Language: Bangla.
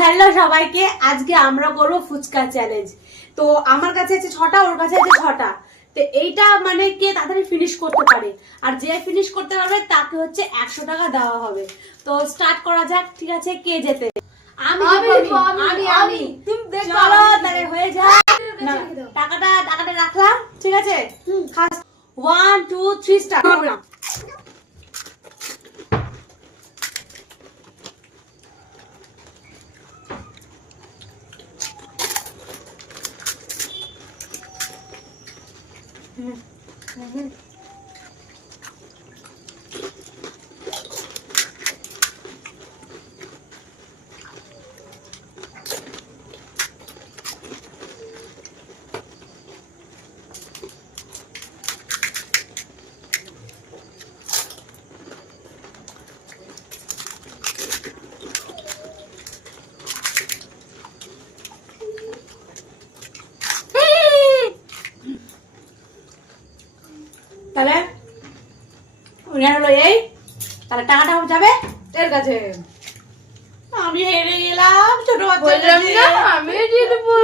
হ্যালো সবাইকে, আজকে আমরা করব ফুচকা চ্যালেঞ্জ। তো আমার কাছে আছে 6টা, ওর কাছে আছে 6টা। তো এইটা মানে কে তাড়াতাড়ি ফিনিশ করতে পারে, আর যে ফিনিশ করতে পারবে তাকে হচ্ছে 100 টাকা দেওয়া হবে। তো স্টার্ট করা যাক, ঠিক আছে? কে জেতে? আমি তুমি দেখো, তাহলে হয়ে যায়। টাকাটা রাখলাম, ঠিক আছে? 1 2 3 স্টার্ট। তাহলে উনার হলো এই, তাহলে টাকাটা যাবে এর কাছে। আমি হেরে গেলাম, ছোট বাচ্চা আমি দিয়ে দেবো।